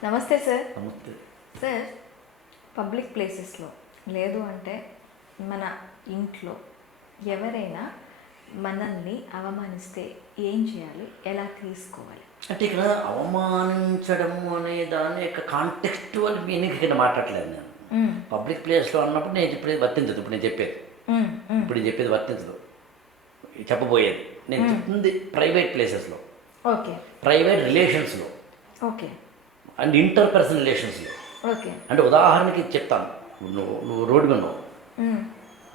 నమస్తే సార్ నమస్తే. Sir public ప్లేసెస్లో లేదు అంటే మన ఇంట్లో ఎవరైనా మనల్ని అవమానిస్తే ఏం చేయాలి? ఎలా తీసుకోవాలి? అంటే ఇక్కడ అవమానించడము అనే దాని యొక్క కాంటెక్స్టువల్ మీనింగ్ ఇక్కడ మాట్లాడలేదు నేను. పబ్లిక్ ప్లేస్లో అన్నప్పుడు నేను చెప్పేది వర్తించదు. ఇప్పుడు నేను చెప్పేది. ఇప్పుడు నేను చెప్పేది వర్తించదు. చెప్పబోయేది. నేను చెప్తుంది ప్రైవేట్ ప్లేసెస్లో ఓకే. ప్రైవేట్ రిలేషన్స్లో ఓకే. అండ్ ఇంటర్ పర్సనల్ రిలేషన్స్లో ఓకే. అంటే ఉదాహరణకి చెప్తాను. నువ్వు నువ్వు రోడ్డు మీద ఉన్నావు.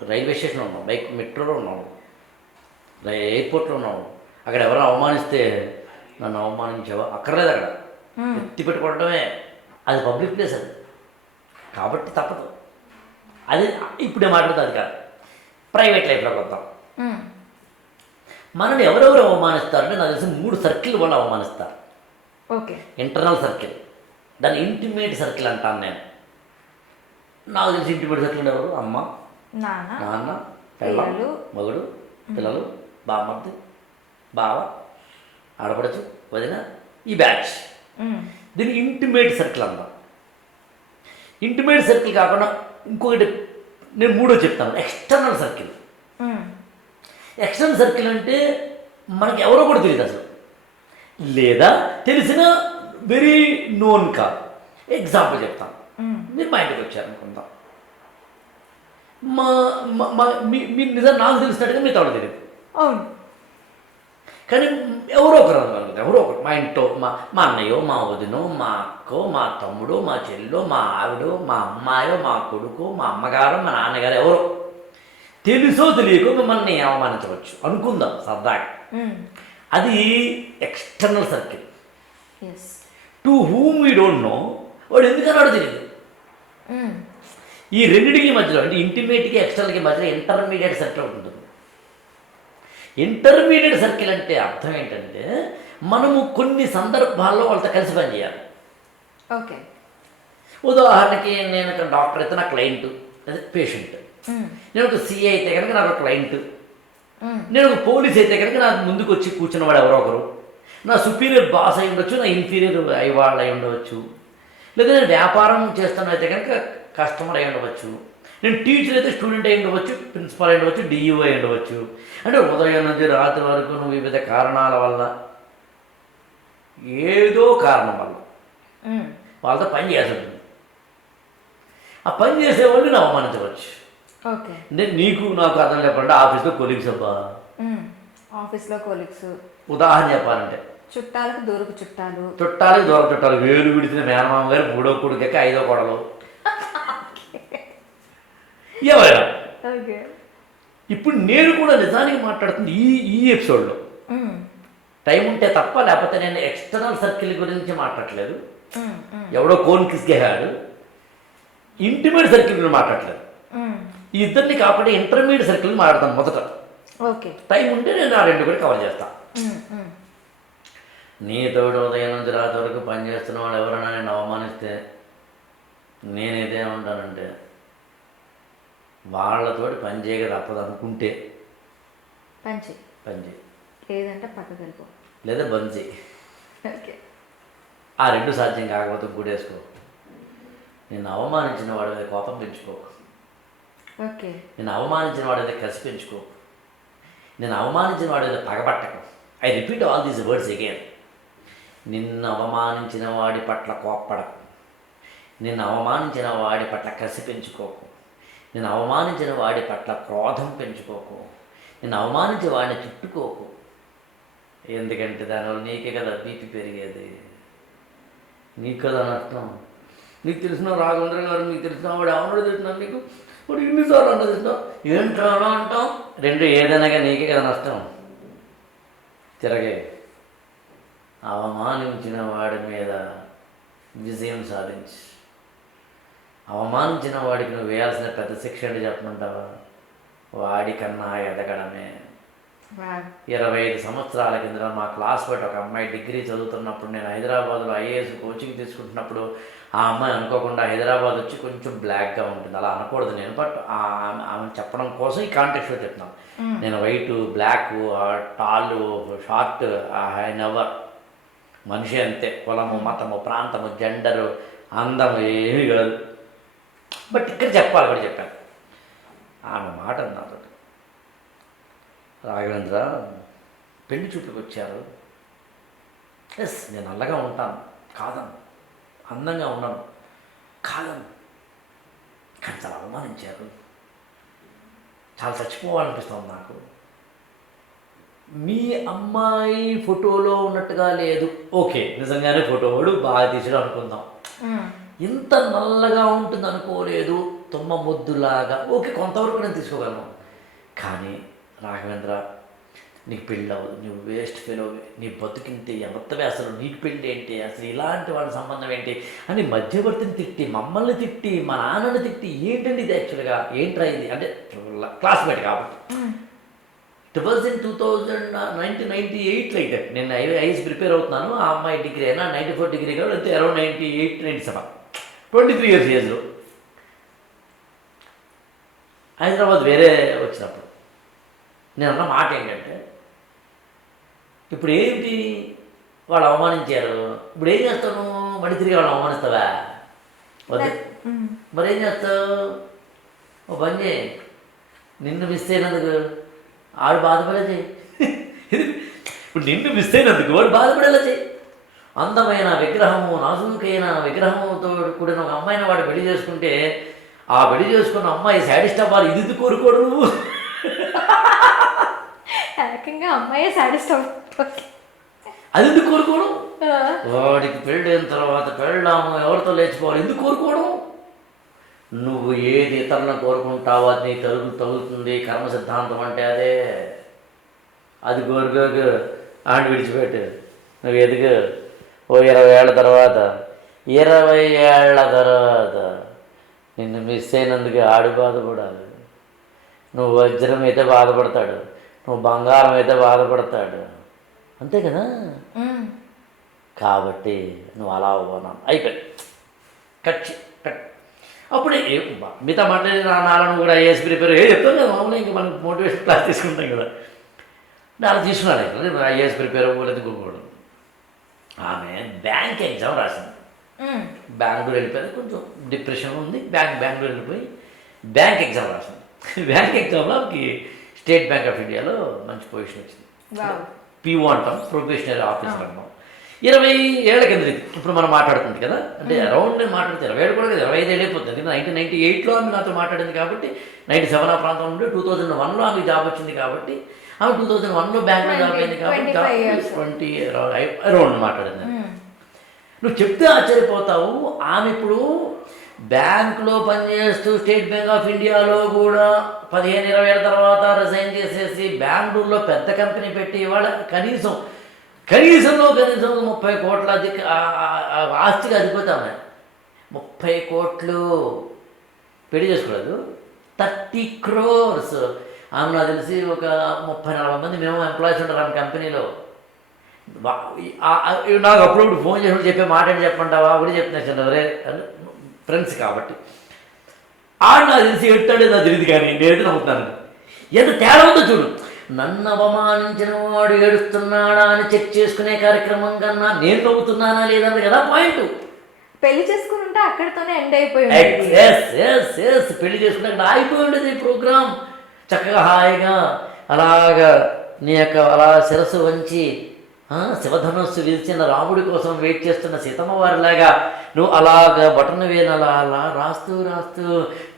రైల్వే స్టేషన్లో ఉన్నావు. బైక్ మెట్రోలో ఉన్నావు. ఎయిర్పోర్ట్లో ఉన్నావు. అక్కడ ఎవరైనా అవమానిస్తే నన్ను అవమానించావా? అక్కర్లేదు అక్కడ. ఎత్తి పెట్టుకోవడమే అది పబ్లిక్ ప్లేస్ అది. కాబట్టి తప్పదు. అది ఇప్పుడే మాట్లాడుతుంది అది కాదు. ప్రైవేట్ లైఫ్లోకి వద్దాం. మ్మ్. మనల్ని ఎవరెవరు అవమానిస్తారంటే నాకు తెలిసి మూడు సర్కిల్ వాళ్ళు అవమానిస్తారు. ఓకే. Internal circle. దాన్ని ఇంటిమేట్ సర్కిల్ అంటాను నేను నాకు తెలిసి ఇంటిమేట్ సర్కిల్ ఎవరు అమ్మ నాన్న నాన్న పిల్ల పిల్లలు. మగుడు పిల్లలు బామ్మర్ది బావ ఆడపడచ్చు వదిన ఈ బ్యాచ్. దీన్ని ఇంటిమేట్ సర్కిల్ అంటాం ఇంటిమేట్ సర్కిల్ కాకుండా ఇంకొకటి నేను మూడో చెప్తాను ఎక్స్టర్నల్ సర్కిల్. ఎక్స్టర్నల్ సర్కిల్ అంటే మనకి ఎవరో కూడా తెలియదు అసలు లేదా తెలిసిన వెరీ నోన్ కాదు ఎగ్జాంపుల్ చెప్తాను. మీరు మా ఇంటికి వచ్చారనుకుందాం. మా మా- మా మీ నిజం నాకు తెలిసినట్టుగా మీతో ఎవరు తెలియదు అవును. కానీ ఎవరో ఒకరు అనుకుంటారు ఎవరో ఒకరు. మా ఇంట్లో మా మా అన్నయ్యో మా వదినో మా అక్కో మా తమ్ముడో మా చెల్లో మా ఆవిడో మా అమ్మాయో మా కొడుకో మా అమ్మగారు మా నాన్నగారు ఎవరో. తెలుసో తెలియకో మిమ్మల్ని అవమానించవచ్చు. అనుకుందాం సరదాగా. అది external circle to whom we don't know వాడు ఎందుకన్నాడో తెలియదు మ్మ్. ఈ రెండింటికి మధ్యలో అంటే ఇంటిమేట్కి ఎక్స్టర్నల్కి మధ్యలో ఇంటర్మీడియట్ సర్కిల్ ఉంటుంది. ఇంటర్మీడియట్ సర్కిల్ అంటే అర్థం ఏంటంటే మనము కొన్ని సందర్భాల్లో వాళ్ళతో కలిసి పనిచేయాలి ఓకే. ఉదాహరణకి నేను ఒక డాక్టర్ అయితే నా క్లయింట్ అదే పేషెంట్. నేను ఒక సిఏ అయితే కనుక నాకు క్లయింట్. నేను ఒక పోలీస్ అయితే కనుక నాకు ముందుకు వచ్చి కూర్చున్నవాడు ఎవరో ఒకరు. నా సుపీరియర్ బాస్ అయి ఉండొచ్చు నా ఇన్ఫీరియర్ అయి వాళ్ళు అయి ఉండవచ్చు. లేదా నేను వ్యాపారం చేస్తున్న అయితే కనుక కస్టమర్ అయి ఉండవచ్చు. నేను టీచర్ అయితే స్టూడెంట్ అయి ఉండవచ్చు ప్రిన్సిపాల్ అయి ఉండవచ్చు డిఈఓ అయి ఉండవచ్చు. అంటే ఉదయం నుంచి రాత్రి వరకు నువ్వు వివిధ కారణాల వల్ల ఏదో కారణం వల్ల. వాళ్ళతో పని ఉంటుంది ఆ పని చేసేవాళ్ళు నేను అవమానించవచ్చు. అంటే నీకు నాకు అర్థం చెప్పాలంటే ఆఫీస్లో కొలీగ్స్ అబ్బా. ఆఫీస్లో కొలీగ్స్. ఉదాహరణ చెప్పాలంటే. చుట్టాలకు దూరపు చుట్టాలు. చుట్టాలకు దూరం చుట్టాలు. వేలు విడిచిన మేనమామ గారు మూడో కొడుకెక్క ఐదో కొడలు. ఎవరైనా. ఇప్పుడు నేను కూడా నిజానికి మాట్లాడుతుంది ఈ ఈ ఎపిసోడ్లో. టైం ఉంటే తప్ప లేకపోతే నేను ఎక్స్టర్నల్ సర్కిల్ గురించి. మ్మ్. ఎవడో కోన్ కిస్కేహాడు ఇంటిమేట్ సర్కిల్ గురించి మాట్లాడట్లేదు. మ్మ్. ఈ ఇద్దరిని కాకుండా ఇంటర్మీడియట్ సర్కిల్ మాట్లాడతాను మొదట. ఓకే. టైం ఉంటే నేను ఆ రెండు కూడా కవర్ చేస్తాను. మ్మ్. నీతోడు ఉదయం నుంచి రాత్రి వరకు పనిచేస్తున్న వాళ్ళు ఎవరైనా నేను అవమానిస్తే నేనైతే ఏమంటానంటే వాళ్ళతోటి పని చేయక తప్పదు అనుకుంటే. పంచి పని చేయి. లేదంటే పక్కకి వెళ్ళిపో. లేదా బంద్ చేయి. ఓకే. ఆ రెండు సాధ్యం కాకపోతే గుడేసుకో. నిన్ను అవమానించిన వాడి మీద కోపం పెంచుకో. ఓకే. నేను అవమానించిన వాడి మీద కసి పెంచుకో. నేను అవమానించిన వాడి పగబట్టకు I repeat all these words again నిన్ను అవమానించిన వాడి పట్ల కోప్పడకు. నిన్ను అవమానించిన వాడి పట్ల కసి పెంచుకోకు నేను అవమానించిన వాడి పట్ల క్రోధం పెంచుకోకు. నేను అవమానించిన వాడిని చుట్టుకోకు ఎందుకంటే దానివల్ల నీకే కదా బీపీ పెరిగేది. నీకు కదా నష్టం. నీకు తెలిసిన రాఘవేంద్ర గారు మీకు తెలిసిన వాడు ఎవరు తెలిసిన నీకు? ఇప్పుడు ఇన్నిసార్లు అంటే తెలిసిన ఏంటో అంటాం రెండు ఏదైనా కానీ నీకే కదా నష్టం. తిరగే. అవమానించిన వాడి మీద విజయం సాధించి. అవమానించిన వాడికి నువ్వు వేయాల్సిన పెద్ద శిక్ష అంటే చెప్పమంటావా? వాడికన్నా ఎదగడమే. ఇరవై ఐదు సంవత్సరాల కింద మా క్లాస్ బట్టి ఒక అమ్మాయి డిగ్రీ చదువుతున్నప్పుడు నేను హైదరాబాద్లో ఐఏఎస్ కోచింగ్ తీసుకుంటున్నప్పుడు ఆ అమ్మాయి అనుకోకుండా హైదరాబాద్ వచ్చి కొంచెం బ్లాక్గా ఉంటుంది. అలా అనకూడదు నేను బట్ ఆమె చెప్పడం కోసం ఈ కాంటెక్స్లో చెప్తున్నాను. నేను white black tall short I never మనిషి అంతే. కులము మతము ప్రాంతము జెండరు అందము ఏమీ కాదు. బట్ ఇక్కడ చెప్పాలి కూడా చెప్పాను. ఆమె మాట అన్నారు రాఘవేంద్ర పెళ్ళి చూపులకు వచ్చారు. ఎస్ నేను నల్లగా ఉంటాను. కాదను. అందంగా ఉన్నాను. కాదను. కానీ చాలా అవమానించారు. చాలా చచ్చిపోవాలనిపిస్తుంది నాకు. మీ అమ్మాయి ఫోటోలో ఉన్నట్టుగా లేదు. ఓకే నిజంగానే ఫోటో వాడు బాగా తీసాడు అనుకుందాం. ఇంత నల్లగా ఉంటుంది అనుకోలేదు తుమ్మ ముద్దులాగా. ఓకే కొంతవరకు నేను తీసుకోగలను. కానీ రాఘవేంద్ర నీకు పెళ్ళి అవ్వదు నువ్వు వేస్ట్ ఫెలో నీ బతుకింతే ఎంతవే అసలు నీకు పెళ్ళి ఏంటి అసలు ఇలాంటి వాళ్ళ సంబంధం ఏంటి అని మధ్యవర్తిని తిట్టి మమ్మల్ని తిట్టి మా నాన్నని తిట్టి ఏంటండి ఇది యాక్చువల్గా ఏంట్రా ఇది? అంటే క్లాస్మేట్ కాబట్టి. It was in two thousand nineteen ninety ఎయిట్లో అయితే నేను ఐ ఐస్ ప్రిపేర్ అవుతున్నాను ఆ అమ్మాయి డిగ్రీ అయినా నైంటీ ఫోర్ డిగ్రీ కాదు లేకపోతే around ninety eight ninety seven. Twenty three years ఏజ్లో. హైదరాబాద్ వేరే వచ్చినప్పుడు. నేను అన్న మాట ఏంటంటే ఇప్పుడు ఏంటి వాళ్ళు అవమానించారు? ఇప్పుడు ఏం చేస్తాను? మడి తిరిగి వాళ్ళు అవమానిస్తావా. మరి ఏం చేస్తావు? ఓ పని చేయి. నిన్ను మిస్ అయినందుకు ఆడు బాధపడే చేయి. ఇప్పుడు నిన్ను మిస్ అయినందుకు వాడు బాధపడేలా చేయి. అందమైన విగ్రహము నాజుకైన విగ్రహంతో కూడిన ఒక అమ్మాయిని వాడు పెళ్ళి చేసుకుంటే ఆ పెళ్ళి చేసుకున్న అమ్మాయి శాడిస్ట్ అవ్వాలి. ఇది కోరుకోడు ఏకంగా అమ్మాయే సాడిస్ట్ అది ఎందుకు కోరుకోవడం? వాడికి పెళ్ళి అయిన తర్వాత పెళ్ళాము ఎవరితో లేచిపోవాలి? ఎందుకు కోరుకోవడం? నువ్వు ఏది ఇతరులను కోరుకుంటావో అది నీ తలుగు తగులుతుంది కర్మ సిద్ధాంతం అంటే అదే. అది కోరుకోకు ఆంటి విడిచిపెట్టు. నువ్వు ఎదుగు. ఓ ఇరవై ఏళ్ళ తర్వాత ఇరవై ఏళ్ళ తర్వాత నిన్ను మిస్ అయినందుకు ఆడు బాధపడాలి. నువ్వు వజ్రం అయితే బాధపడతాడు. నువ్వు బంగారం అయితే బాధపడతాడు. అంతే కదా. కాబట్టి నువ్వు అలా అవ్వనా అయిపోయింది కట్ కట్. అప్పుడే మిగతా మాట్లాడి నా నాన్న కూడా ఐఏఎస్ ప్రిపేర్ ఏ చెప్తాను కదా? మామూలుగా ఇంకా మనం మోటివేషన్ క్లాస్ తీసుకుంటాం కదా. అలా తీసుకున్నాను ఇక్కడ ఐఏఎస్ ప్రిపేర్ అవ్వలేదు ఇంకోకూడదు ఆమె బ్యాంక్ ఎగ్జామ్ రాసింది. బెంగళూరు వెళ్ళిపోయింది. కొంచెం డిప్రెషన్ ఉంది. బ్యాంక్ బెంగళూరు వెళ్ళిపోయి బ్యాంక్ ఎగ్జామ్ రాసింది. బ్యాంక్ ఎగ్జామ్లో ఆమెకి స్టేట్ బ్యాంక్ ఆఫ్ ఇండియాలో మంచి పొజిషన్ వచ్చింది. పిఓ అంటాం ప్రొఫెషనల్ ఆఫీసర్ అంటాం. ఇరవై ఏళ్ళ కింద ఇది. ఇప్పుడు మనం మాట్లాడుతుంది కదా అంటే అరౌండ్ నేను మాట్లాడితే ఇరవై ఏళ్ళు కూడా కదా ఇరవై ఐదు ఏళ్ళు అయిపోతుంది. ఎందుకంటే నైన్టీన్ నైన్టీ ఎయిట్లో ఆమె నాతో మాట్లాడింది కాబట్టి నైన్టీ సెవెన్ ఆ ప్రాంతం నుండి టూ థౌజండ్ వన్లో ఆమె జాబ్ వచ్చింది కాబట్టి ఆమె టూ థౌజండ్ వన్లో బ్యాంక్లో జాబ్ అయింది కాబట్టి 25 years. ట్వంటీ అరౌండ్ మాట్లాడింది. నువ్వు చెప్తే ఆశ్చర్యపోతావు ఆమె ఇప్పుడు బ్యాంకులో పనిచేస్తూ స్టేట్ బ్యాంక్ ఆఫ్ ఇండియాలో కూడా పదిహేను ఇరవై ఏళ్ళ తర్వాత రిజైన్ చేసేసి బెంగళూరులో పెద్ద కంపెనీ పెట్టి ఇవాళ కనీసం కనీసంలో కనీసం ముప్పై కోట్ల అధిక ఆస్తిగా ఆ- ఆస్తికి ముప్పై కోట్లు. పెళ్ళి చేసుకోలేదు. థర్టీ క్రోర్స్. ఆమె నాకు తెలిసి ఒక ముప్పై నలభై మంది మేము ఎంప్లాయీస్ ఉంటారు ఆమె కంపెనీలో. నాకు అప్పుడప్పుడు ఫోన్ చేసినప్పుడు చెప్పే మాట ఏంటి చెప్పంటావా కూడా చెప్తున్నా చంద్రరే ఫ్రెండ్స్ కాబట్టి. ఆడు నాకు తెలిసి ఎట్టాడే నాకు తెలియదు కానీ నేనైతే నమ్ముతాను ఎంత తేడా ఉందో చూడు. నన్ను అవమానించిన వాడు ఏడుస్తున్నాడా అని చెక్ చేసుకునే కార్యక్రమం కన్నా నేను నవ్వుతున్నానా లేదన్నది కదా పాయింట్ పెళ్ళి చేసుకుని ఉంటే అక్కడితోనే ఎండ్ అయిపోయి ఉండేది. ఎస్ ఎస్ ఎస్ పెళ్ళి చేసుకున్నాక అయిపోయి ఉండేది ఈ ప్రోగ్రామ్ చక్కగా హాయిగా అలాగా నీ యొక్క అలా శిరస్సు వంచి శివధనుస్సు విరిచిన రాముడి కోసం వెయిట్ చేస్తున్న సీతమ్మ వారిలాగా నువ్వు అలాగా బటన్ వేలు అలా రాస్తూ రాస్తూ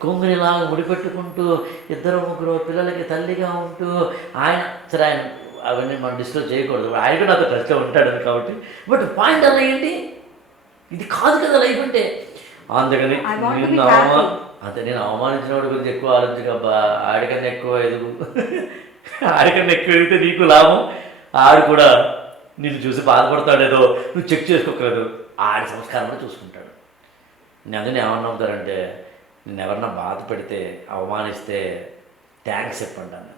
కొంగునిలాగా ముడిపెట్టుకుంటూ ఇద్దరు ముగ్గురు పిల్లలకి తల్లిగా ఉంటూ ఆయన సరే ఆయన అవన్నీ మనం డిస్కస్ చేయకూడదు. ఆయన కూడా నాతో టచ్లో ఉంటాడు కాబట్టి. బట్ పాయింట్ అలా ఏంటి? ఇది కాదు కదా లైఫ్ అంటే. అందుకని నిన్ను అవమా. అంతే నేను అవమానించిన వాడి గురించి ఎక్కువ ఆలోచించకబ్బా ఆడికన్నా ఎక్కువ ఎదుగు ఆడికన్నా ఎక్కువ ఎదిగితే నీకు లాభం. ఆడు కూడా నిన్ను చూసి బాధపడతాడేదో నువ్వు చెక్ చేసుకోకలేదు. ఆడి సంస్కారం కూడా చూసుకుంటాడు. నేను అందుకని ఏమన్నా అవుతారంటే నేను ఎవరన్నా బాధ పెడితే అవమానిస్తే థ్యాంక్స్ చెప్పండి అన్న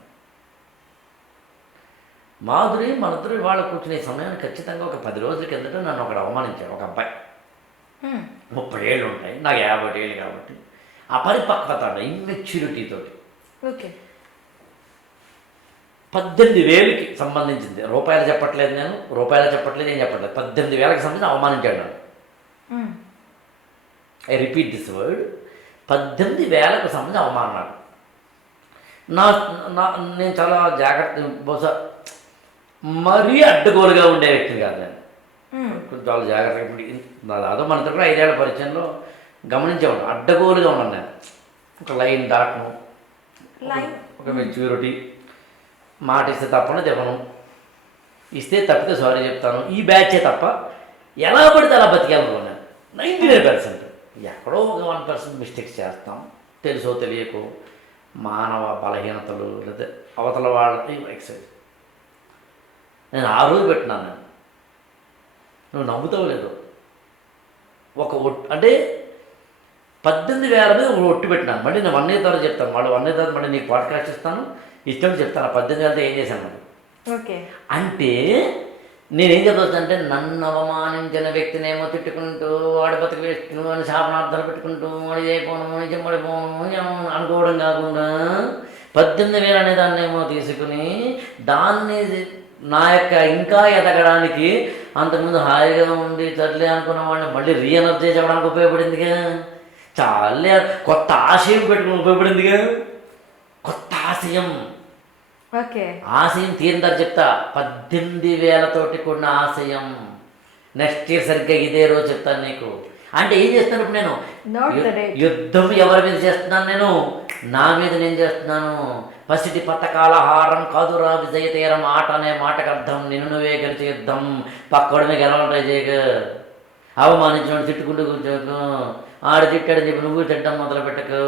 మాధురి మనిద్దరు ఇవాళ కూర్చునే సమయాన్ని ఖచ్చితంగా ఒక పది రోజుల కిందట నన్ను ఒకడు అవమానించాడు ఒక అబ్బాయి. ముప్పై ఏళ్ళు ఉంటాయి నాకు యాభై ఏళ్ళు కాబట్టి. అపరిపక్వత ఇమ్మెచ్యూరిటీ తోటి ఓకే. పద్దెనిమిది వేలకి సంబంధించింది. రూపాయలు చెప్పట్లేదు నేను రూపాయలు చెప్పట్లేదు ఏం చెప్పట్లేదు. పద్దెనిమిది వేలకు సంబంధించి అవమానించాడు నన్ను. ఐ రిపీట్ దిస్ వర్డ్ పద్దెనిమిది వేలకు సంబంధించి అవమానాడు నా నా నేను చాలా జాగ్రత్త బహుశా మరీ అడ్డగోలుగా ఉండే వ్యక్తిని కాదు నేను. కొంచెం చాలా జాగ్రత్తగా ఇప్పుడు నా దాదాపు మన దగ్గర ఐదేళ్ళ పరిచయంలో గమనించే ఉన్నాను అడ్డగోలుగా ఉన్నాను నేను. ఒక లైన్ దాటను. ఒక మెచ్యూరిటీ మాట ఇస్తే తప్పని తెప్పను ఇస్తే తప్పితే సారీ చెప్తాను. ఈ బ్యాచే తప్ప ఎలా పడితే అలా బతికేయాలను నేను. Ninety nine percent. ఎక్కడో ఒక వన్ పర్సెంట్ మిస్టేక్స్ చేస్తాం. తెలుసో తెలియకో మానవ బలహీనతలు లేదా అవతల వాళ్ళకి ఎక్సైజ్. నేను ఆ రోజు పెట్టినాను నేను. నువ్వు నమ్ముతావు లేదు. ఒక ఒట్టు అంటే పద్దెనిమిది వేల మీద ఒక ఒట్టు పెట్టినాను. మళ్ళీ నేను వన్ ఇయర్ తర్వాత చెప్తాను. వాళ్ళు వన్ ఇయర్ తర్వాత మళ్ళీ నీకు పాడ్కాస్ట్ ఇస్తాను. ఇష్టం చెప్తాను పద్దెనిమిది ఏం చేశాను ఓకే. అంటే నేనేం చెప్పవచ్చు అంటే నన్ను అవమానించిన వ్యక్తినేమో తిట్టుకుంటూ వాడి బతికి వేస్తూ అని శాపనార్థాలు పెట్టుకుంటూ వాడి చేయకపోను నిజం పడిపోను ఏమో అనుకోవడం కాకుండా పద్దెనిమిది వేలు అనే దాన్ని ఏమో తీసుకుని దాన్ని నా యొక్క ఇంకా ఎదగడానికి అంతకుముందు హాయిగా ఉండి చర్లే అనుకున్న వాడిని మళ్ళీ రీఎనర్జైజ్ అవ్వడానికి ఉపయోగపడిందిగా? చాలే కొత్త ఆశయం పెట్టుకుని ఉపయోగపడిందిగా? కొత్త ఆశయం. ఆశయం తీరిందని చెప్తా. పద్దెనిమిది వేలతోటి కూడిన ఆశయం. నెక్స్ట్ ఇయర్ సరిగ్గా ఇదే రోజు చెప్తాను నీకు. అంటే ఏం చేస్తాను ఇప్పుడు నేను. యుద్ధం ఎవరి మీద చేస్తున్నాను నేను? నా మీద నేను చేస్తున్నాను. పసిటి పథకాల హారం కాదురా విజయ తీరం ఆట అనే మాటకు అర్థం. నిన్ను నువ్వే గెలిచే యుద్ధం. పక్కడి మీద గెలవాలి ట్రై చేయక. అవమానించిన తిట్టుకుంటూ కూర్చోకు. ఆడు తిట్టాడని చెప్పి నువ్వు తిట్టడం మొదలు పెట్టకు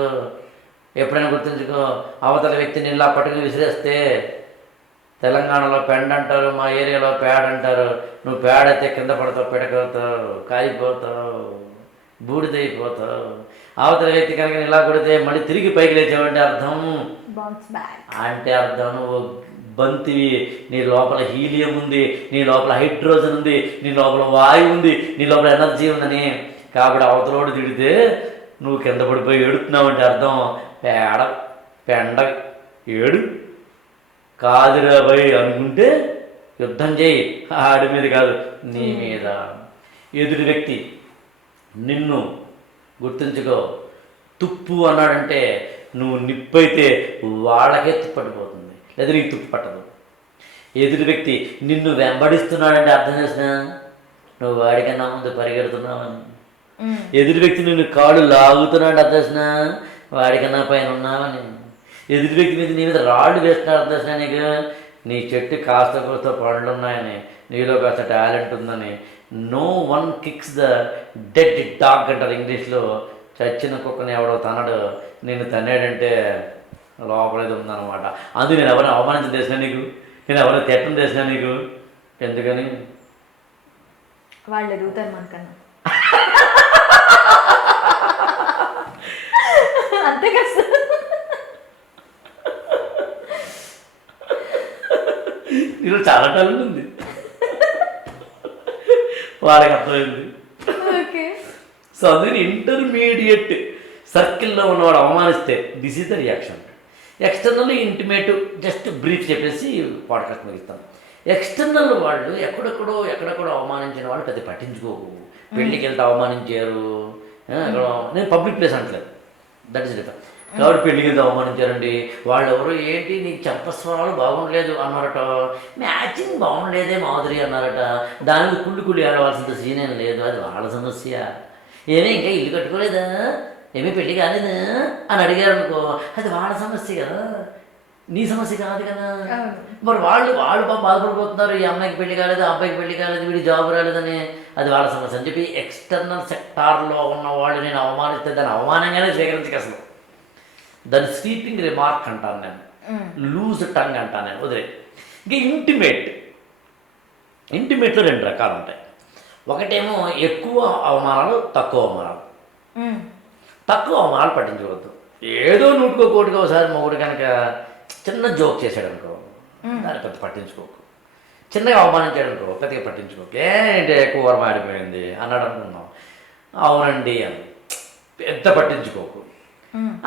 ఎప్పుడైనా గుర్తుంచుకో అవతల వ్యక్తిని ఇలా పట్టుకుని విసిరేస్తే తెలంగాణలో పెండ అంటారు మా ఏరియాలో పేడ అంటారు నువ్వు పేడ అయితే కింద పడతావు పిడకవుతావు కాలిపోతావు బూడిదైపోతావు అవతల వ్యక్తి కనుక ఇలా కొడితే మళ్ళీ తిరిగి పైకి లేచావంటే అర్థం? అంటే అర్థం నువ్వు బంతివి నీ లోపల హీలియం ఉంది నీ లోపల హైడ్రోజన్ ఉంది నీ లోపల వాయువు ఉంది నీ లోపల ఎనర్జీ ఉందని. కాబట్టి అవతలోడు తిడితే నువ్వు కింద పడిపోయి ఏడుతున్నావు అంటే అర్థం. పేడ పెండ ఏడు. కాదురా భయ్ అనుకుంటే యుద్ధం చేయి. ఆడి మీద కాదు నీ మీద. ఎదుటి వ్యక్తి నిన్ను గుర్తుంచుకో. తుప్పు అన్నాడంటే నువ్వు నిప్పైతే వాళ్ళకే తుప్పట్టిపోతుంది లేదా నీకు తుప్పు పట్టదు. ఎదుటి వ్యక్తి నిన్ను వెంబడిస్తున్నాడంటే అర్థం చేసిన నువ్వు వాడికన్నా ముందు పరిగెడుతున్నావని. ఎదుటి వ్యక్తి నిన్ను కాళ్ళు లాగుతున్నాడు అర్థం వాడికన్నా పైన ఉన్నావని ఎదుటి వ్యక్తి మీద నీ మీద రాళ్ళు వేస్తున్నాడు అర్థం చేసిన నీకు? నీ చెట్టు కాస్త కోస్త పండ్లు ఉన్నాయని నీలో కాస్త టాలెంట్ ఉందని. No one kicks the dead dog అంటారు ఇంగ్లీష్లో. చచ్చిన కుక్కని ఎవడో తనడు. నేను తన్నాడంటే లోపలేది ఉందన్నమాట. అందుకు నేను ఎవరిని అవమానించిన చేసిన నీకు? నేను ఎవరిని తిట్టం చేసిన నీకు? ఎందుకని? వాళ్ళు ఎదుగుతారు మనకన్నా. అంతే కదా? నీలో చాలా టాలెంట్ ఉంది. వాళ్ళకి అర్థమైంది. ఓకే. సో అందుకని ఇంటర్మీడియట్ సర్కిల్లో ఉన్నవాడు అవమానిస్తే this is the reaction external intimate just brief చెప్పేసి పాడ్కాస్ట్ ముగిస్తాను ఎక్స్టర్నల్ వాళ్ళు ఎక్కడెక్కడో ఎక్కడెక్కడో అవమానించిన వాళ్ళు పెద్ద పట్టించుకోకు. పెళ్ళికి వెళ్తే అవమానించారు. నేను పబ్లిక్ ప్లేస్ అంటలేదు దట్ ఇస్ డిఫరెంట్ కాబట్టి పెళ్ళికి వెళ్తే అవమానించారండి. వాళ్ళు ఎవరు ఏంటి నీకు చెప్పస్వరాలు బాగుండలేదు అన్నారట. మ్యాచింగ్ బాగుండలేదే మాధురి అన్నారట. దానికి కుళ్ళి కుళ్ళి ఆడవలసిన సీన్ ఏం లేదు. అది వాళ్ళ సమస్య. ఏమీ ఇంకా ఇల్లు కట్టుకోలేదా? ఏమీ పెళ్ళి కాలేదా? అని అడిగారు అనుకో అది వాళ్ళ సమస్య కదా. నీ సమస్య కాదు కదా. మరి వాళ్ళు వాళ్ళు పాపం బాధపడిపోతున్నారు. ఈ అమ్మాయికి పెళ్ళి కాలేదు ఆ అబ్బాయికి పెళ్ళి కాలేదు వీడి జాబ్ రాలేదని అది వాళ్ళ సమస్య అని చెప్పి ఎక్స్టర్నల్ సెక్టార్లో ఉన్న వాళ్ళు నేను అవమానిస్తే దాన్ని అవమానంగానే స్వీకరించక అసలు. దాన్ని స్వీపింగ్ రిమార్క్ అంటాను నేను. లూజ్ టంగ్ అంటాను నేను. వదిలే. ఇంకా ఇంటిమేట్ ఇంటిమేట్లో రెండు రకాలు ఉంటాయి. ఒకటేమో ఎక్కువ అవమానాలు తక్కువ అవమానాలు. తక్కువ అవమానాలు పట్టించుకోవద్దు. ఏదో నూటికో కోటికో ఒకసారి మొగుడు కనుక చిన్న జోక్ చేశాడు అనుకో దాన్ని పెద్ద పట్టించుకోకు. చిన్నగా అవమానించాడు అనుకో పెద్దగా పట్టించుకోకు ఏంటి కూర మాడిపోయింది అన్నాడు అనుకున్నాం అవునండి అని. పెద్ద పట్టించుకోకు.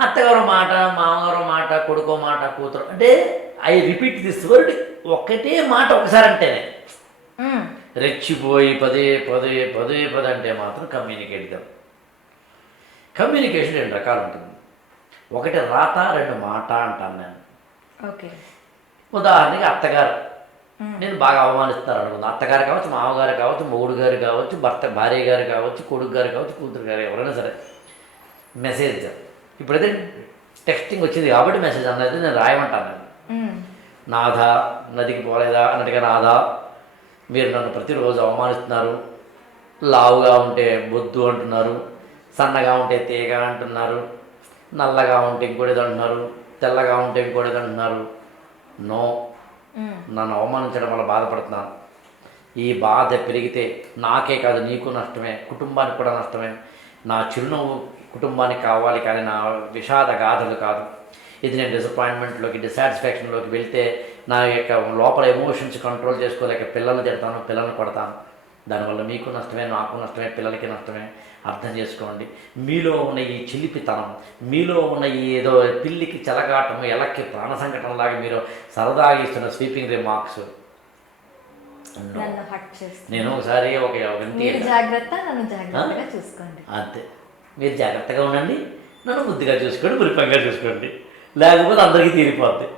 అత్తగారు మాట మామగారు మాట కొడుకో మాట కూతురు అంటే ఐ రిపీట్ దిస్ వర్డ్ ఒకటే మాట ఒకసారి అంటేనే. రెచ్చిపోయి పదే పదే పదే పదే అంటే మాత్రం కమ్యూనికేట్గా కమ్యూనికేషన్ రెండు రకాలు ఉంటుంది. ఒకటి రాత రెండు మాట అంటాను నేను. ఓకే. ఉదాహరణకి అత్తగారు. నేను బాగా అవమానిస్తారు అనుకుంది అత్తగారు కావచ్చు మామగారు కావచ్చు మొగుడు గారు కావచ్చు భర్త భార్య గారు కావచ్చు కొడుకు గారు కావచ్చు కూతురు గారు ఎవరైనా సరే మెసేజ్. ఇప్పుడైతే టెక్స్టింగ్ వచ్చింది కాబట్టి మెసేజ్ అన్నది నేను రాయమంటాను. నేను. నాథ నదికి పోలేదా అన్నట్టుగా నాథ మీరు నన్ను ప్రతిరోజు అవమానిస్తున్నారు. లావుగా ఉంటే బొద్దు అంటున్నారు. సన్నగా ఉంటే తీగ అంటున్నారు. నల్లగా ఉంటే ఇంకోటిది అంటున్నారు. తెల్లగా ఉంటే ఇంకోటిది అంటున్నారు. నో. నన్ను అవమానించడం వల్ల బాధపడుతున్నాను. ఈ బాధ పెరిగితే నాకే కాదు నీకు నష్టమే కుటుంబానికి కూడా నష్టమే. నా చిరునవ్వు కుటుంబానికి కావాలి కానీ నా విషాద గాథలు కాదు. ఇది నేను డిసప్పాయింట్మెంట్లోకి డిసాటిస్ఫాక్షన్లోకి వెళ్తే నా యొక్క లోపల ఎమోషన్స్ కంట్రోల్ చేసుకోలేక పిల్లలు తిడతాను పిల్లల్ని కొడతాను. దానివల్ల మీకు నష్టమే నాకు నష్టమే పిల్లలకి నష్టమే. అర్థం చేసుకోండి. మీలో ఉన్న ఈ చిలిపితనం మీలో ఉన్న ఈ ఏదో పిల్లికి చెలగాటము ఎలక్కి ప్రాణ సంకటంలాగా మీరు సరదాగా ఇస్తున్న స్వీపింగ్ రిమార్క్స్ నేను ఒకసారి ఒక. జాగ్రత్త నన్ను జాగ్రత్తగా చూసుకోండి. అంతే. మీరు జాగ్రత్తగా ఉండండి నన్ను ముద్దుగా చూసుకోండి మురిపంగా చూసుకోండి. లేకపోతే అందరికీ తీరిపోద్ది.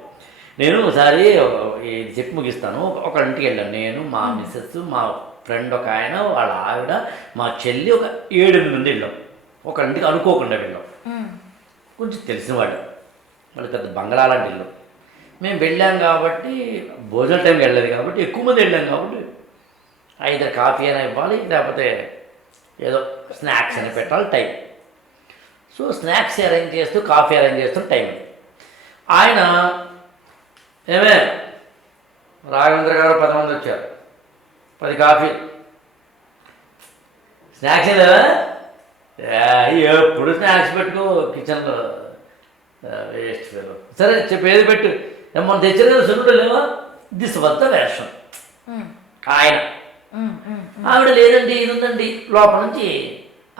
నేను ఒకసారి చెప్పి ముగిస్తాను. ఒక ఇంటికి వెళ్ళాను. నేను మా మిస్సెస్ మా ఫ్రెండ్ ఒక ఆయన వాళ్ళ ఆవిడ మా చెల్లి ఒక ఏడెనిమిది మంది వెళ్ళాం. ఒక ఇంటికి అనుకోకుండా వెళ్ళాం. కొంచెం తెలిసిన వాడు వాళ్ళు పెద్ద బంగ్లా లాంటి ఇల్లు మేము వెళ్ళాం కాబట్టి భోజన టైంకి వెళ్ళలేదు కాబట్టి ఎక్కువ మంది వెళ్ళాం కాబట్టి ఐదు కాఫీ అయినా ఇవ్వాలి లేకపోతే ఏదో స్నాక్స్ అని పెట్టాలి టైం. సో స్నాక్స్ అరేంజ్ చేస్తూ కాఫీ అరేంజ్ చేస్తూ టైం ఆయన ఏమే రాఘవేంద్ర గారు పది మంది వచ్చారు. పది కాఫీ. స్నాక్స్ లేదా ఎప్పుడు స్నాక్స్ పెట్టుకో కిచెన్లో వేస్ట్ ఫెలో. సరే చెప్పు ఏది పెట్టు. మనం తెచ్చిన కదా సున్నుడు లేవా? దిస్ వద్ద వేషం. ఆయన. ఆవిడ లేదండి ఇది ఉందండి లోపల నుంచి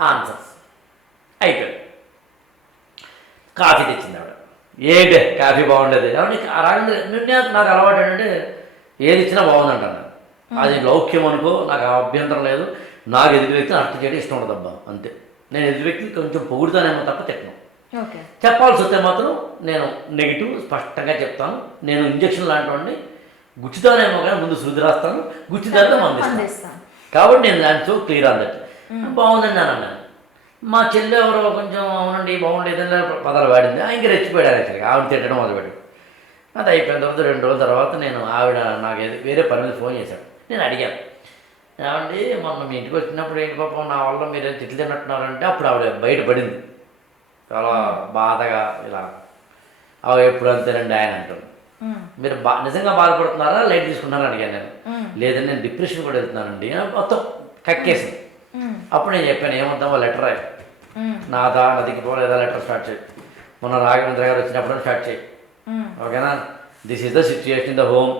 ఆన్సర్స్ అయిపోయింది. కాఫీ తెచ్చింది ఆవిడ. ఏంటి కాఫీ బాగుండేది? ఆవిడ రాగండి నిన్నే నాకు అలవాటు ఏంటంటే ఏది ఇచ్చినా బాగుందంటాను అది లౌక్యం అనుకో నాకు అభ్యంతరం లేదు. నాకు ఎదురు వ్యక్తిని అర్థం చేయడం ఇష్టం ఉండదబ్బా అంతే. నేను ఎదురు వ్యక్తిని కొంచెం పొగుడుతానేమో తప్ప తిట్టను. ఓకే. చెప్పాల్సి వస్తే మాత్రం నేను నెగిటివ్ స్పష్టంగా చెప్తాను. నేను ఇంజక్షన్ లాంటి గుచ్చుతానేమో కానీ ముందు శుద్ధి రాస్తాను. గుచ్చిదారితో మందిస్తాను. అందిస్తాను కాబట్టి నేను దాని సో క్లియర్ అందట్ బాగుందండి అని అన్నాను మా చెల్లి ఎవరో కొంచెం అవునండి బాగుండేదని పదాలు వాడింది. ఆయనకి రెచ్చిపోయాడు యాక్చువల్గా ఆవిడ తిట్టడం మొదలుపెట్టాడు. అది అయిపోయిన తర్వాత రెండు రోజుల తర్వాత నేను ఆవిడ నాకు వేరే పని మీద ఫోన్ చేశాడు. నేను అడిగాను. ఏమండి మొన్న మీ ఇంటికి వచ్చినప్పుడు ఏంటి పాపం నా వల్ల మీరు తిట్లు తిన్నట్టున్నారంటే అప్పుడు ఆవిడ బయటపడింది చాలా బాధగా ఇలా అవి ఎప్పుడు అంతేనండి ఆయన అంటారు. మీరు బా నిజంగా బాధపడుతున్నారా? లైట్ తీసుకుంటున్నారా? అడిగాను నేను. లేదండి నేను డిప్రెషన్ కూడా వెళ్తున్నానండి. మొత్తం కక్కేసింది. అప్పుడు నేను చెప్పాను ఏమొద్దామో లెటర్ రాయి. నాదా నదికి పోలేదా లెటర్ స్టార్ట్ చేయి. మొన్న రాఘవేంద్ర గారు వచ్చినప్పుడు స్టార్ట్ చేయి. ఓకేనా? This is the situation in the home.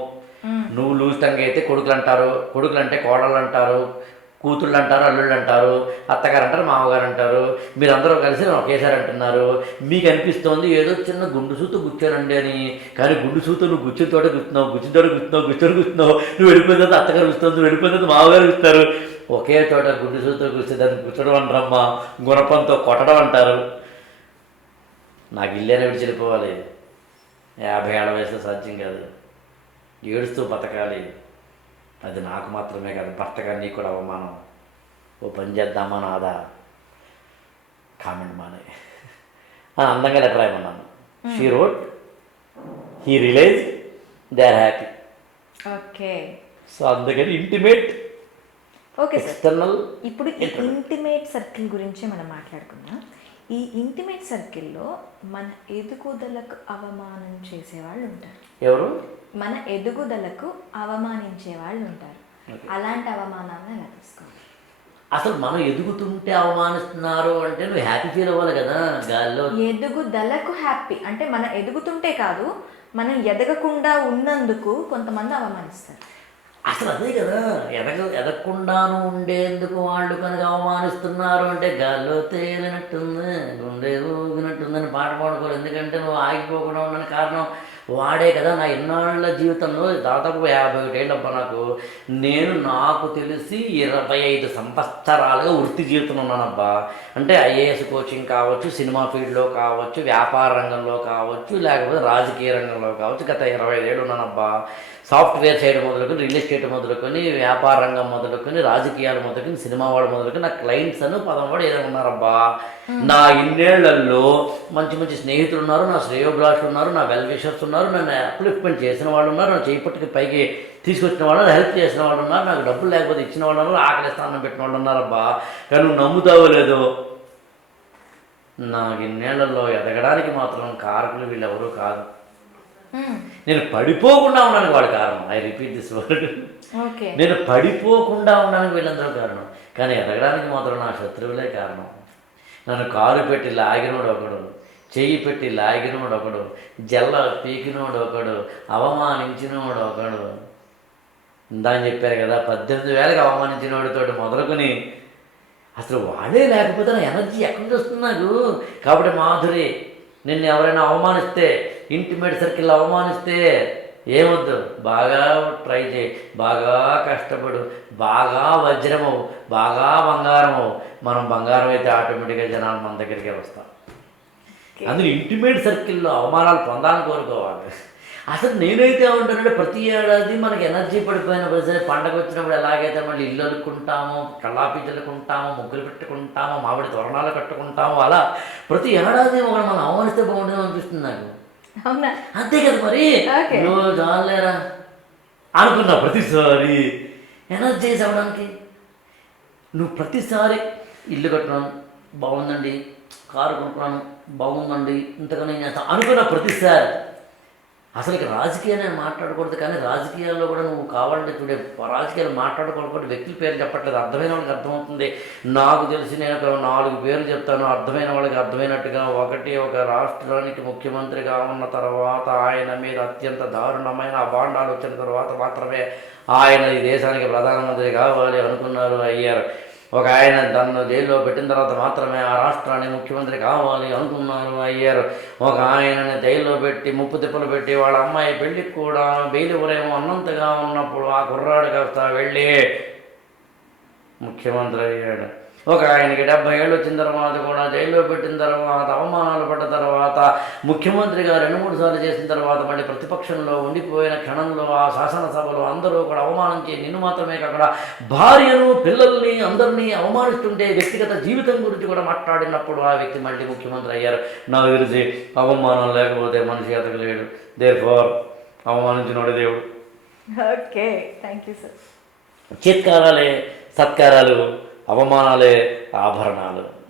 నువ్వు లూజ్ టంగ్ అయితే కొడుకులు అంటారు కొడుకులు అంటే కోడళ్ళు అంటారు కూతుళ్ళు అంటారు అల్లుళ్ళు అంటారు అత్తగారు అంటారు మామగారు అంటారు మీరందరూ కలిసి ఒకేసారి అంటున్నారు మీకు అనిపిస్తోంది ఏదో చిన్న గుండు సూతో గుచ్చానండి అని. కానీ గుండు సూతో నువ్వు గుచ్చితోట గుర్తున్నావు గుచ్చితోట గుర్తున్నావు గుచ్చుతోట గుర్తున్నావు నువ్వు వెళ్ళిపోయిన అత్తగారు గుస్తుంది నువ్వు వెళ్ళిపోయిన మామగారు గుస్తారు ఒకే చోట గుండు సూతో గుస్తే దాన్ని గుచ్చడం అంటారమ్మా గుణపంతో కొట్టడం అంటారు. నాకు ఇల్లేనా విడిచిపోవాలి యాభై ఏళ్ళ వయసులో సాధ్యం కాదు. ఏడుస్తూ బతకాలి. అది నాకు మాత్రమే కాదు భర్తగా నీకు కూడా అవమానం. ఓ పని చేద్దామా నాదా? కామెంట్ మానే. అని అందంగా letter రాయమన్నాను. She wrote he realised they are happy okay. So అందుకని ఇంటిమేట్ ఓకే ఎక్స్టర్నల్ ఇప్పుడు ఇంటిమేట్ సర్కిల్ గురించి మనం మాట్లాడుకుందాం. ఈ ఇంటిమేట్ సర్కిల్లో మన ఎదుగుదలకు అవమానం చేసేవాళ్ళు ఉంటారు. ఎవరు? మన ఎదుగుదలకు అవమానించే వాళ్ళు ఉంటారు. అలాంటి అవమానాలను ఎలా తీసుకోవాలి? అసలు మనం ఎదుగుతుంటే అవమానిస్తున్నారు అంటే నువ్వు హ్యాపీ ఫీల్ అవ్వాలి కదా గాల్లో. ఎదుగుదలకు హ్యాపీ అంటే మనం ఎదుగుతుంటే కాదు మనం ఎదగకుండా ఉన్నందుకు కొంతమంది అవమానిస్తారు. అసలు అదే కదా ఎదగ ఎదగకుండాను ఉండేందుకు వాళ్ళు కనుక అవమానిస్తున్నారు అంటే గాల్లో తేలినట్టుంది గుండె ఊగినట్టుందని పాట పాడుకోరు. ఎందుకంటే నువ్వు ఆగిపోకుండా ఉండని కారణం వాడే కదా నా ఇన్నాళ్ళ జీవితంలో దాదాపు యాభై ఒకటేళ్ళబ్బా నాకు. నేను నాకు తెలిసి ఇరవై ఐదు సంవత్సరాలుగా వృత్తి జీవితంలో ఉన్నానబ్బా. అంటే ఐఏఎస్ కోచింగ్ కావచ్చు సినిమా ఫీల్డ్లో కావచ్చు వ్యాపార రంగంలో కావచ్చు లేకపోతే రాజకీయ రంగంలో కావచ్చు గత ఇరవై ఐదేళ్ళు ఉన్నానబ్బా. సాఫ్ట్వేర్ సైడ్ మొదలుకొని రియల్ ఎస్టేట్ మొదలుకొని వ్యాపార రంగం మొదలుకొని రాజకీయాలు మొదలుకొని సినిమా వాడు మొదలుకొని నా క్లయింట్స్ అను పదం వాడు ఏదో ఉన్నారబ్బా. నా ఇన్నేళ్ళలో మంచి మంచి స్నేహితులు ఉన్నారు నా శ్రేయోభిలాషులు ఉన్నారు నా వెల్ విషర్స్ ఉన్నారు నన్ను అప్లిఫ్ట్మెంట్ చేసిన వాళ్ళు ఉన్నారు నా చేయి పట్టుకు పైకి తీసుకొచ్చిన వాళ్ళు హెల్ప్ చేసిన వాళ్ళు ఉన్నారు నాకు డబ్బులు లేకపోతే ఇచ్చిన వాళ్ళు ఉన్నారు ఆకలి స్థానం పెట్టిన వాళ్ళు ఉన్నారబ్బా కానీ నువ్వు నమ్ముతావో లేదో? నాకు ఇన్నేళ్ళలో ఎదగడానికి మాత్రం కారకులు వీళ్ళెవరూ కాదు. నేను పడిపోకుండా ఉండడానికి వాడు కారణం. I repeat this word. నేను పడిపోకుండా ఉండడానికి వీళ్ళందరూ కారణం. కానీ ఎదగడానికి మాత్రం నా శత్రువులే కారణం. నన్ను కారు పెట్టి లాగినోడు ఒకడు. చేయి పెట్టి లాగినోడు ఒకడు జల్ల పీకినోడు ఒకడు అవమానించినోడు ఒకడు ఇందా చెప్పారు కదా పద్దెనిమిది వేలకు అవమానించినోడితో మొదలుకొని అసలు వాడే లేకపోతే నా ఎనర్జీ ఎక్కడి నుంచి వస్తుంది నాకు? కాబట్టి మాధురి నిన్ను ఎవరైనా అవమానిస్తే ఇంటిమేట్ సర్కిల్ అవమానిస్తే ఏమొద్దు? బాగా ట్రై చేయి. బాగా కష్టపడు. బాగా వజ్రమవు. బాగా బంగారమవు. మనం బంగారం అయితే ఆటోమేటిక్గా జనాలు మన దగ్గరికి వస్తాం. అందులో ఇంటిమేట్ సర్కిల్లో అవమానాలు పొందాలని కోరుకోవాలి. అసలు నేనైతే ఏమంటానంటే ప్రతి ఏడాది మనకి ఎనర్జీ పడిపోయిన ప్రతి పండగ వచ్చినప్పుడు ఎలాగైతే మళ్ళీ ఇల్లు అలుక్కుంటాము కళ్ళాపి చల్లుకుంటాము ముగ్గులు పెట్టుకుంటాము మామిడి తోరణాలు కట్టుకుంటాము అలా ప్రతి ఏడాది ఒకటి మనం అవమానిస్తే బాగుంటుంది అనిపిస్తుంది నాకు. అంతే కదా మరి. నువ్వు చాలేరా అనుకున్నా ప్రతిసారి. ఎనర్జైజ్ అవ్వడానికి. నువ్వు ప్రతిసారి ఇల్లు కట్టున్నాను బాగుందండి. కారు కొనుక్కున్నాను బాగుందండి ఇంతకన్నా నేను చేస్తాను అనుకున్న ప్రతిసారి అసలు ఇక రాజకీయాలు నేను మాట్లాడకూడదు కానీ రాజకీయాల్లో కూడా నువ్వు కావాలంటే చూడే రాజకీయాలు మాట్లాడకూడదు వ్యక్తుల పేర్లు చెప్పట్లేదు అర్థమైన వాళ్ళకి అర్థమవుతుంది. నాకు తెలిసి నేను ఒక నాలుగు పేర్లు చెప్తాను అర్థమైన వాళ్ళకి అర్థమైనట్టుగా ఒకటి ఒక రాష్ట్రానికి ముఖ్యమంత్రిగా ఉన్న తర్వాత ఆయన మీద అత్యంత దారుణమైన అభాండాలు వచ్చిన తర్వాత మాత్రమే ఆయన ఈ దేశానికి ప్రధానమంత్రి కావాలి అనుకున్నారు అయ్యారు. ఒక ఆయన తనను జైల్లో పెట్టిన తర్వాత మాత్రమే ఆ రాష్ట్రానికి ముఖ్యమంత్రి కావాలి అనుకున్నారు అయ్యారు. ఒక ఆయనని జైల్లో పెట్టి ముప్పు తిప్పలు పెట్టి వాళ్ళ అమ్మాయి పెళ్ళికి కూడా బెయిలు ఎవరేమో అన్నంతగా ఉన్నప్పుడు ఆ కుర్రాడు కాస్త వెళ్ళి ముఖ్యమంత్రి అయ్యాడు. ఒక ఆయనకి డెబ్బై ఏళ్ళు వచ్చిన తర్వాత కూడా జైల్లో పెట్టిన తర్వాత అవమానాలు పడ్డ తర్వాత ముఖ్యమంత్రిగా రెండు మూడు సార్లు చేసిన తర్వాత మళ్ళీ ప్రతిపక్షంలో ఉండిపోయిన క్షణంలో ఆ శాసనసభలో అందరూ కూడా అవమానించి నిన్ను మాత్రమే కాకుండా భార్యను పిల్లల్ని అందరినీ అవమానిస్తుంటే వ్యక్తిగత జీవితం గురించి కూడా మాట్లాడినప్పుడు ఆ వ్యక్తి మళ్ళీ ముఖ్యమంత్రి అయ్యారు. నాకు తెలిసి అవమానం లేకపోతే మనిషి ఎతకలేడు దేర్ ఫార్ అవమానించినోడే దేవుడు. ఓకే థ్యాంక్ యూ సార్ చిత్కారాలే సత్కారాలు అవమానాలే ఆభరణాలు.